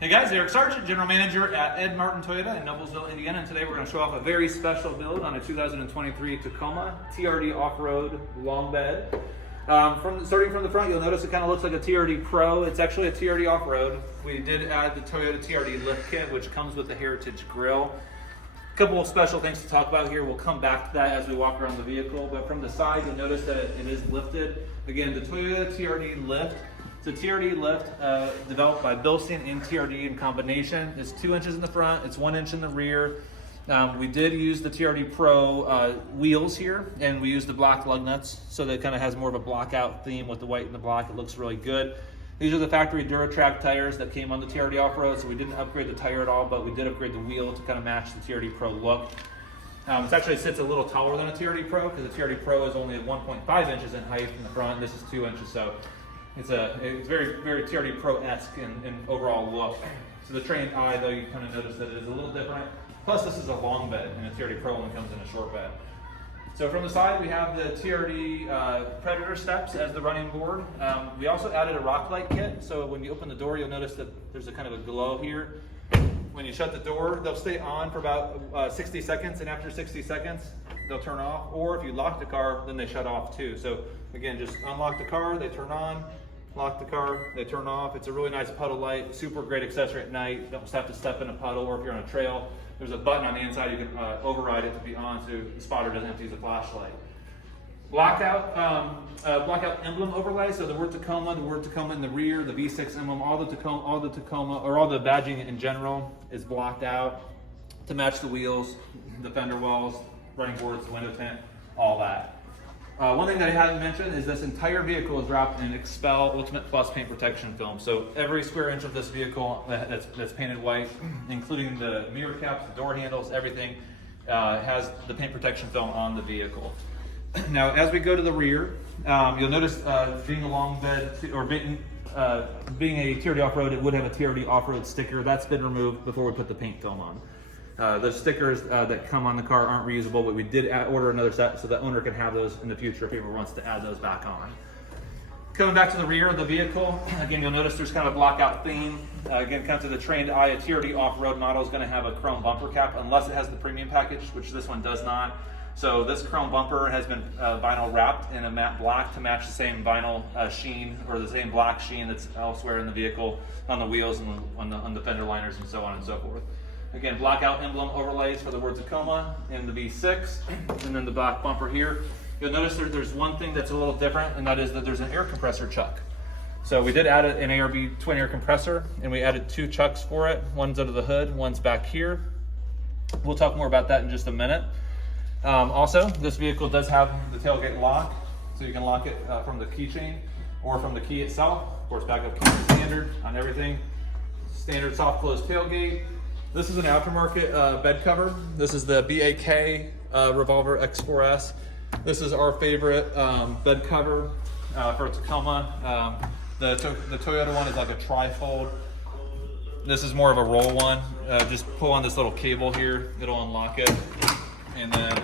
Hey guys, Eric Sargent, General Manager at Ed Martin Toyota in Noblesville, Indiana, and today we're going to show off a very special build on a 2023 Tacoma TRD off-road long bed. Starting from the front, you'll notice it kind of looks like a TRD Pro. It's actually a TRD off-road. We did add the Toyota TRD Lift kit, which comes with the Heritage grille. A couple of special things to talk about here. We'll come back to that as we walk around the vehicle, but from the side, you'll notice that it is lifted. Again, the Toyota TRD Lift. It's a TRD Lift developed by Bilstein and TRD in combination. It's 2 inches in the front, it's 1 inch in the rear. We did use the TRD Pro wheels here, and we used the black lug nuts, so that it kind of has more of a blockout theme with the white and the black. It looks really good. These are the factory Duratrack tires that came on the TRD off-road, so we didn't upgrade the tire at all, but we did upgrade the wheel to kind of match the TRD Pro look. It actually sits a little taller than a TRD Pro, because the TRD Pro is only at 1.5 inches in height in the front. This is 2 inches, so it's very, very TRD Pro-esque in overall look. So the trained eye, though, you kind of notice that it is a little different. Plus, this is a long bed, and a TRD Pro only comes in a short bed. So from the side, we have the TRD Predator steps as the running board. We also added a rock light kit, so when you open the door, you'll notice that there's a kind of a glow here. When you shut the door, they'll stay on for about 60 seconds, and after 60 seconds, they'll turn off. Or if you lock the car, then they shut off too. So again, just unlock the car, they turn on. Lock the car, they turn off. It's a really nice puddle light, super great accessory at night. You don't just have to step in a puddle, or if you're on a trail, there's a button on the inside, you can override it to be on, so the spotter doesn't have to use a flashlight. Blackout emblem overlay, so the word Tacoma in the rear, the V6 emblem, all the Tacoma, or all the badging in general is blocked out to match the wheels, the fender wells, running boards, window tint, all that. One thing that I hadn't mentioned is this entire vehicle is wrapped in XPEL Ultimate Plus paint protection film. So every square inch of this vehicle that's painted white, including the mirror caps, the door handles, everything, has the paint protection film on the vehicle. Now, as we go to the rear, you'll notice being a long bed, or being a TRD off-road, it would have a TRD off-road sticker. That's been removed before we put the paint film on. The stickers that come on the car aren't reusable, but we did order another set so the owner can have those in the future if he ever wants to add those back on. Coming back to the rear of the vehicle, again, you'll notice there's kind of a blockout theme. Again, kind of to the trained eye, a TRD off-road model is going to have a chrome bumper cap unless it has the premium package, which this one does not. So this chrome bumper has been vinyl wrapped in a matte black to match the same vinyl sheen, or the same black sheen that's elsewhere in the vehicle, on the wheels and on the fender liners and so on and so forth. Again, blackout emblem overlays for the word Tacoma in the V6, and then the black bumper here. You'll notice there's one thing that's a little different, and that is that there's an air compressor chuck. So we did add an ARB Twin Air compressor, and we added 2 chucks for it. One's under the hood, one's back here. We'll talk more about that in just a minute. Also, this vehicle does have the tailgate lock, so you can lock it from the keychain or from the key itself. Of course, backup key is standard on everything. Standard soft close tailgate. This is an aftermarket bed cover. This is the BAK Revolver X4S. This is our favorite bed cover for a Tacoma. The Toyota one is like a tri-fold. This is more of a roll one. Just pull on this little cable here, it'll unlock it. And then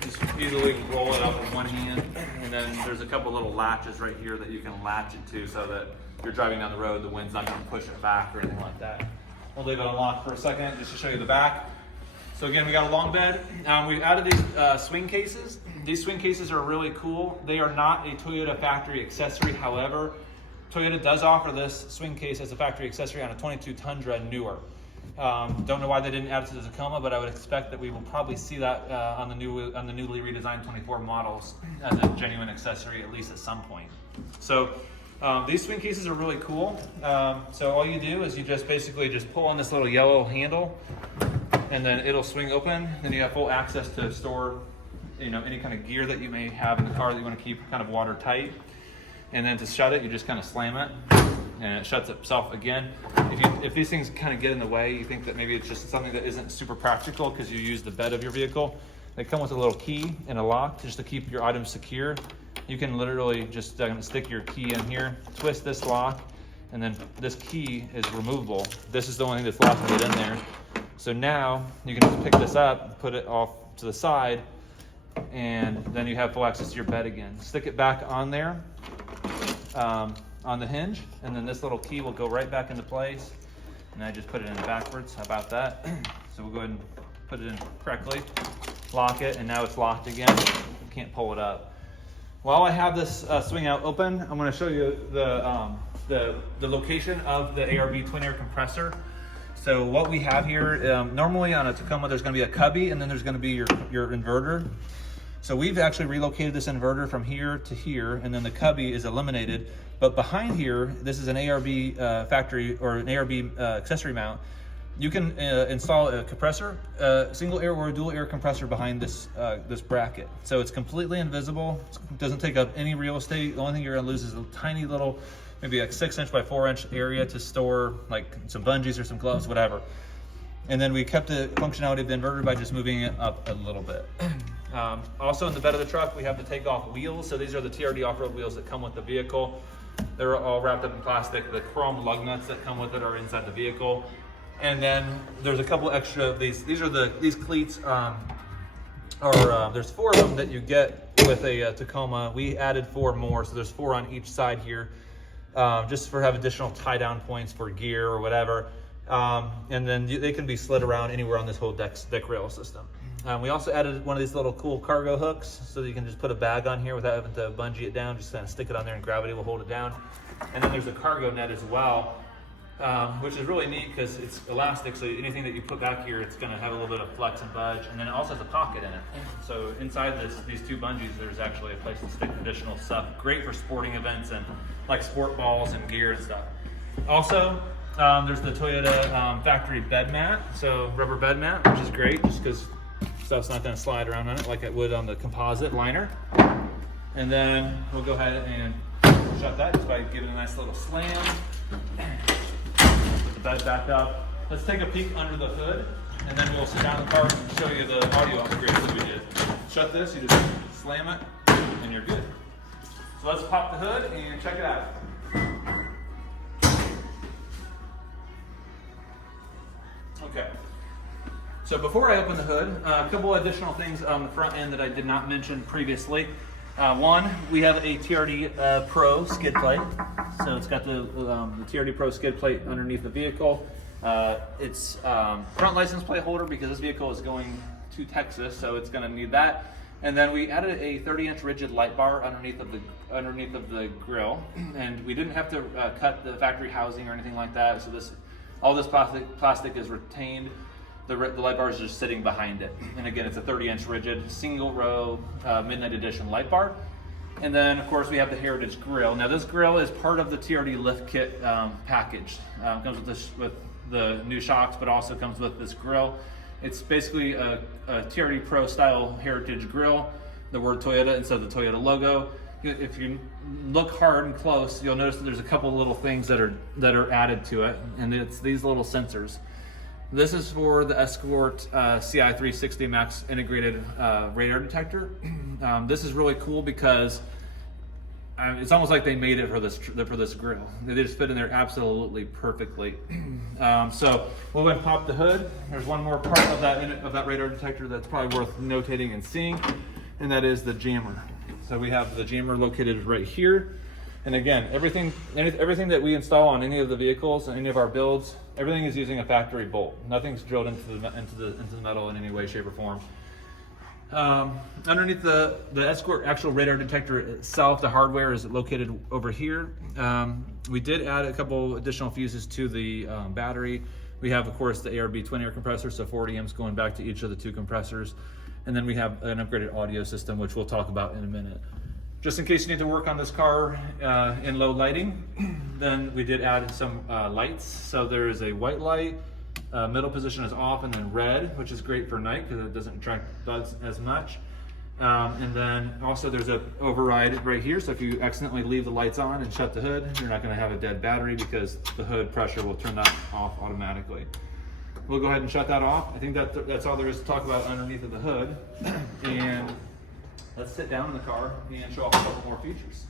just easily roll it up with one hand. And then there's a couple little latches right here that you can latch it to, so that if you're driving down the road, the wind's not gonna push it back or anything like that. We'll leave it unlocked for a second just to show you the back. So again, we got a long bed. We've added these swing cases. These swing cases are really cool. They are not a Toyota factory accessory. However, Toyota does offer this swing case as a factory accessory on a 22 Tundra newer. Don't know why they didn't add it to the Tacoma, but I would expect that we will probably see that on the newly redesigned 24 models as a genuine accessory, at least at some point. So these swing cases are really cool. So all you do is you just basically pull on this little yellow handle, and then it'll swing open. Then you have full access to store, any kind of gear that you may have in the car that you want to keep kind of watertight. And then to shut it, you just kind of slam it, and it shuts itself again. If these things kind of get in the way, you think that maybe it's just something that isn't super practical because you use the bed of your vehicle, they come with a little key and a lock just to keep your items secure. You can literally just stick your key in here, twist this lock, and then this key is removable. This is the only thing that's locking it in there. So now you can just pick this up, put it off to the side, and then you have full access to your bed again. Stick it back on there, on the hinge, and then this little key will go right back into place. and I just put it in backwards. How about that? So we'll go ahead and put it in correctly, lock it, and now it's locked again. You can't pull it up. While I have this swing out open, I'm going to show you the location of the ARB Twin Air compressor. So what we have here, normally on a Tacoma, there's going to be a cubby, and then there's going to be your inverter. So we've actually relocated this inverter from here to here, and then the cubby is eliminated. But behind here, this is an ARB factory or an ARB accessory mount. You can install a compressor, single air or a dual air compressor behind this this bracket. So it's completely invisible. It doesn't take up any real estate. The only thing you're going to lose is a tiny little, maybe like 6" by 4" area to store like some bungees or some gloves, whatever. And then we kept the functionality of the inverter by just moving it up a little bit. Also in the bed of the truck, we have the takeoff wheels. So these are the TRD off-road wheels that come with the vehicle. They're all wrapped up in plastic. The chrome lug nuts that come with it are inside the vehicle. And then there's a couple extra of these. These are these cleats. There's 4 of them that you get with a Tacoma. We added 4 more, so there's 4 on each side here, just for have additional tie down points for gear or whatever. And then they can be slid around anywhere on this whole deck rail system. We also added one of these little cool cargo hooks so that you can just put a bag on here without having to bungee it down. Just kind of stick it on there and gravity will hold it down. And then there's a cargo net as well, which is really neat because it's elastic. So anything that you put back here, it's going to have a little bit of flex and budge. And then it also has a pocket in it. So inside these 2 bungees, there's actually a place to stick additional stuff. Great for sporting events and like sport balls and gear and stuff. Also, there's the Toyota factory bed mat. So rubber bed mat, which is great just because stuff's not going to slide around on it like it would on the composite liner. And then we'll go ahead and shut that just by giving it a nice little slam. Put the bed back up. Let's take a peek under the hood, and then we'll sit down in the car and show you the audio upgrades that we did. Shut this, you just slam it, and you're good. So let's pop the hood and check it out. Okay. So before I open the hood, a couple additional things on the front end that I did not mention previously. One, we have a TRD Pro skid plate. So it's got the TRD Pro skid plate underneath the vehicle. It's front license plate holder because this vehicle is going to Texas, so it's going to need that. And then we added a 30-inch rigid light bar underneath of the grill, and we didn't have to cut the factory housing or anything like that. So all this plastic is retained. The light bar is just sitting behind it. And again, it's a 30-inch rigid, single row, Midnight Edition light bar. And then, of course, we have the Heritage grill. Now, this grill is part of the TRD Lift kit package. Comes with the new shocks, but also comes with this grill. It's basically a TRD Pro style Heritage grill. The word Toyota instead of the Toyota logo. If you look hard and close, you'll notice that there's a couple little things that are added to it, and it's these little sensors. This is for the Escort ci360 Max integrated radar detector. This is really cool because it's almost like they made it for this grill. They just fit in there absolutely perfectly. So we'll go ahead and pop the hood. There's one more part of that radar detector that's probably worth notating and seeing, and that is the jammer. So we have the jammer located right here. And again, everything that we install on any of the vehicles and any of our builds, everything is using a factory bolt. Nothing's drilled into the metal in any way, shape, or form. Underneath the Escort actual radar detector itself, the hardware is located over here. We did add a couple additional fuses to the battery. We have, of course, the ARB Twin Air compressor, so 40 amps going back to each of the 2 compressors. And then we have an upgraded audio system, which we'll talk about in a minute. Just in case you need to work on this car in low lighting, then we did add some lights. So there is a white light, middle position is off, and then red, which is great for night because it doesn't attract bugs as much. And then also there's an override right here. So if you accidentally leave the lights on and shut the hood, you're not going to have a dead battery because the hood pressure will turn that off automatically. We'll go ahead and shut that off. I think that's all there is to talk about underneath of the hood. And let's sit down in the car and show off a couple more features.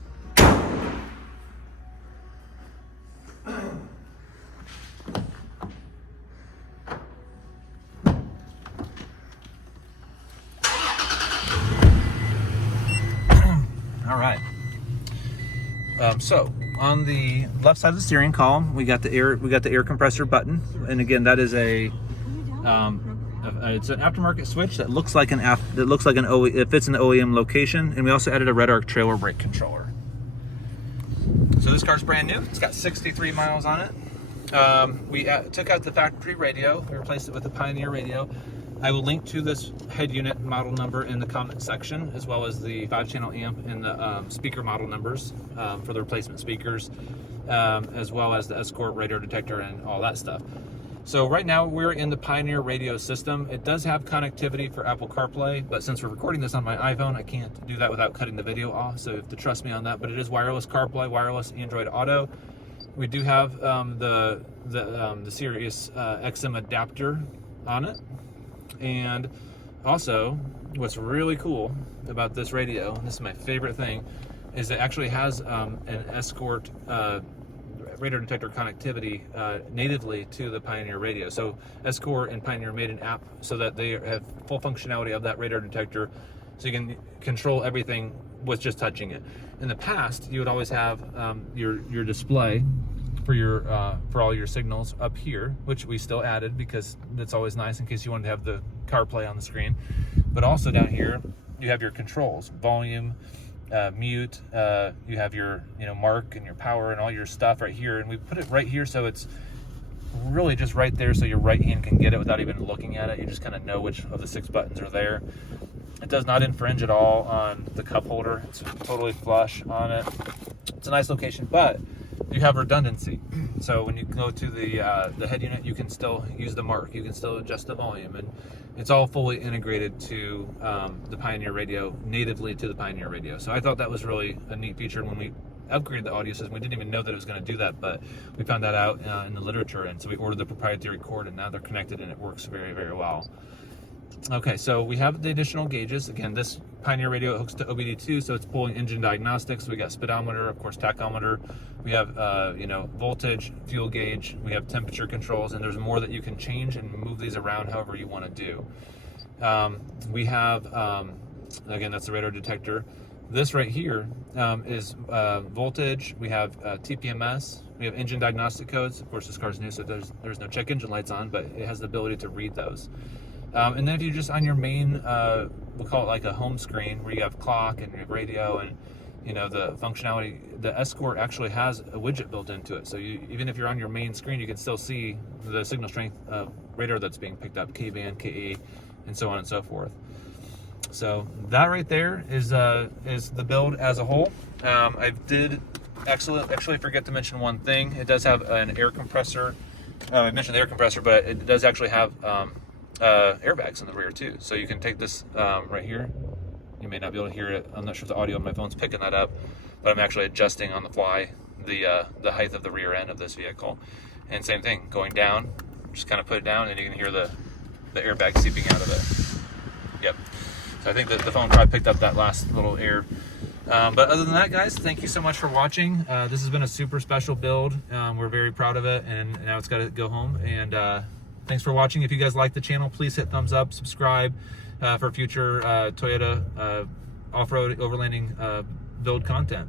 All right. So on the left side of the steering column, we got the air compressor button, and again, that is it's an aftermarket switch that looks like it fits in the OEM location, and we also added a red arc trailer brake controller. So this car's brand new. It's got 63 miles on it. We took out the factory radio, we replaced it with the Pioneer radio. I will link to this head unit model number in the comment section, as well as the 5-channel amp and the speaker model numbers for the replacement speakers, as well as the Escort radio detector and all that stuff. So right now we're in the Pioneer radio system. It does have connectivity for Apple CarPlay, but since we're recording this on my iPhone, I can't do that without cutting the video off, so you have to trust me on that. But it is wireless CarPlay, wireless Android Auto. We do have the SIRIUS XM adapter on it. And also, what's really cool about this radio, and this is my favorite thing, is it actually has an Escort radar detector connectivity natively to the Pioneer radio. So Escort and Pioneer made an app so that they have full functionality of that radar detector, so you can control everything with just touching it. In the past, you would always have your display for all your signals up here, which we still added because that's always nice in case you wanted to have the CarPlay on the screen. But also down here, you have your controls, volume, mute, you have your mark and your power and all your stuff right here, and we put it right here so it's really just right there, so your right hand can get it without even looking at it. You just kind of know which of the 6 buttons are there. It does not infringe at all on the cup holder. It's totally flush on it. It's a nice location, but you have redundancy. So when you go to the head unit, you can still use the mark, you can still adjust the volume, and it's all fully integrated to the Pioneer radio, natively to the Pioneer radio. So I thought that was really a neat feature. When we upgraded the audio system, we didn't even know that it was going to do that, but we found that out in the literature, and so we ordered the proprietary cord, and now they're connected and it works very, very well. Okay, so we have the additional gauges. Again, this Pioneer radio hooks to OBD2, so it's pulling engine diagnostics. We got speedometer, of course, tachometer. We have voltage, fuel gauge. We have temperature controls, and there's more that you can change and move these around however you want to do. We have again, that's the radar detector. This right here is voltage. We have TPMS. We have engine diagnostic codes. Of course, this car's new, so there's no check engine lights on, but it has the ability to read those. And then if you're just on your main, we'll call it like a home screen, where you have clock and your radio and the functionality, the Escort actually has a widget built into it. So even if you're on your main screen, you can still see the signal strength radar that's being picked up, K-band, KE, and so on and so forth. So that right there is the build as a whole. I did actually forget to mention one thing. It does have an air compressor. I mentioned the air compressor, but it does actually have airbags in the rear too. So you can take this right here. You may not be able to hear it. I'm not sure if the audio on my phone's picking that up, but I'm actually adjusting on the fly the height of the rear end of this vehicle. And same thing, going down, just kind of put it down, and you can hear the airbag seeping out of it. Yep. So I think that the phone probably picked up that last little air. But other than that, guys, thank you so much for watching. This has been a super special build. We're very proud of it, and now it's got to go home. And thanks for watching. If you guys like the channel, please hit thumbs up, subscribe for future Toyota off-road overlanding build content.